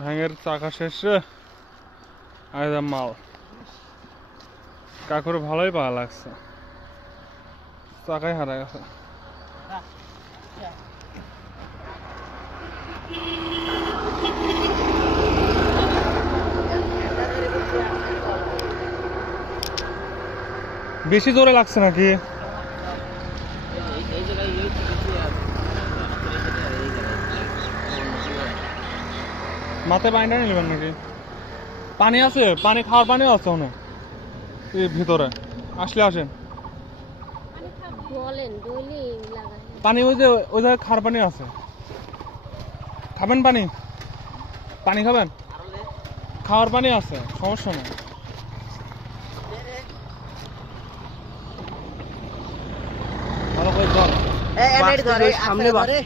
ভ্যাঙের চাকা শেষ রে। আরে মাল কাকুর ভালোই পাওয়া লাগছে, চাকাই হারা গেছে। বেশি জোরে লাগছে নাকি? মাথায় পানিটা নিলেন নাকি? পানি আছে, পানি খাওয়ার পানিও আছে অনেক ভিতরে, আসলে আসেন। পানি ওই যে ওই জায়গায় খাওয়ার পানি আছে, খাবেন পানি? পানি খাবেন? খাওয়ার পানি আছে, সমস্যা নেই। ভালো করে ধর, সামনে ধরে